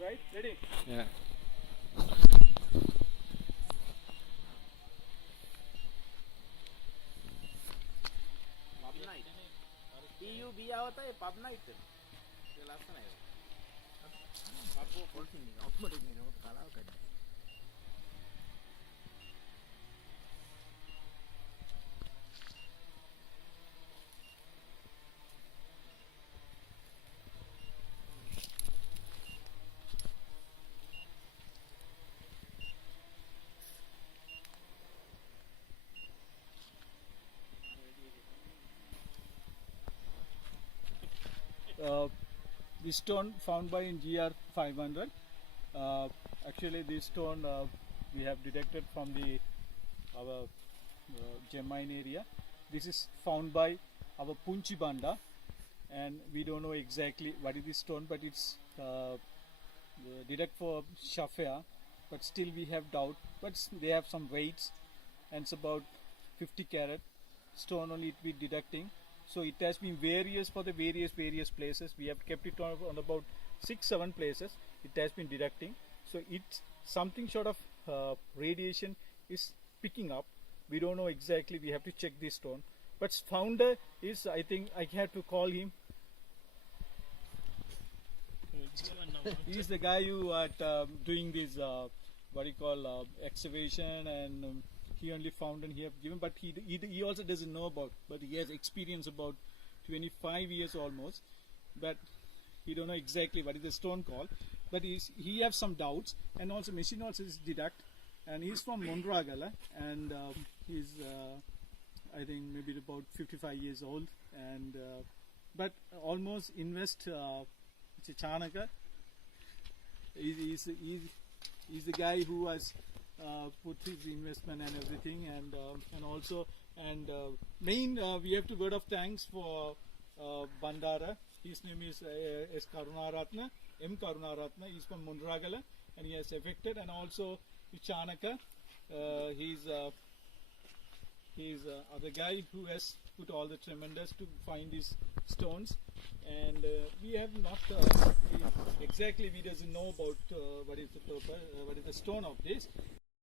Right? Ready? Yeah. Pub night. PUB आवता है pub night. ये लास्ट ना है. Pub वो कौन सी नहीं है? ऑटोमेटिक नहीं है वो काला होता है. This stone found by in GR 500. Actually, this stone we have detected from the our gem mine area. This is found by our Punchi Banda, and we don't know exactly what is this stone, but it's detect for Sapphire, but still we have doubt. But they have some weights, and it's about 50 carat stone only it be detecting. So it has been various for the various places. We have kept it on about 6-7 places. It has been detecting. So it's something sort of radiation is picking up. We don't know exactly. We have to check this stone. But founder is, I think I have to call him. He's the guy who at doing this what you call excavation, and he only found and he have given, but he also doesn't know about, but he has experience about 25 years almost, but he don't know exactly what is the stone called, but he have some doubts, and also machine also is deduct, and he's from Mondragala, and he's I think maybe about 55 years old, and but almost invest Chanaka. He's the guy who has put his investment and everything, and also main we have to word of thanks for Bandara. His name is S. Karunaratna, M. Karunaratna. He's from Mundragala, and he has affected, and also Chanaka. He's other guy who has put all the tremendous to find these stones, and we have not exactly, we doesn't know about what is the purpose, what is the stone of this.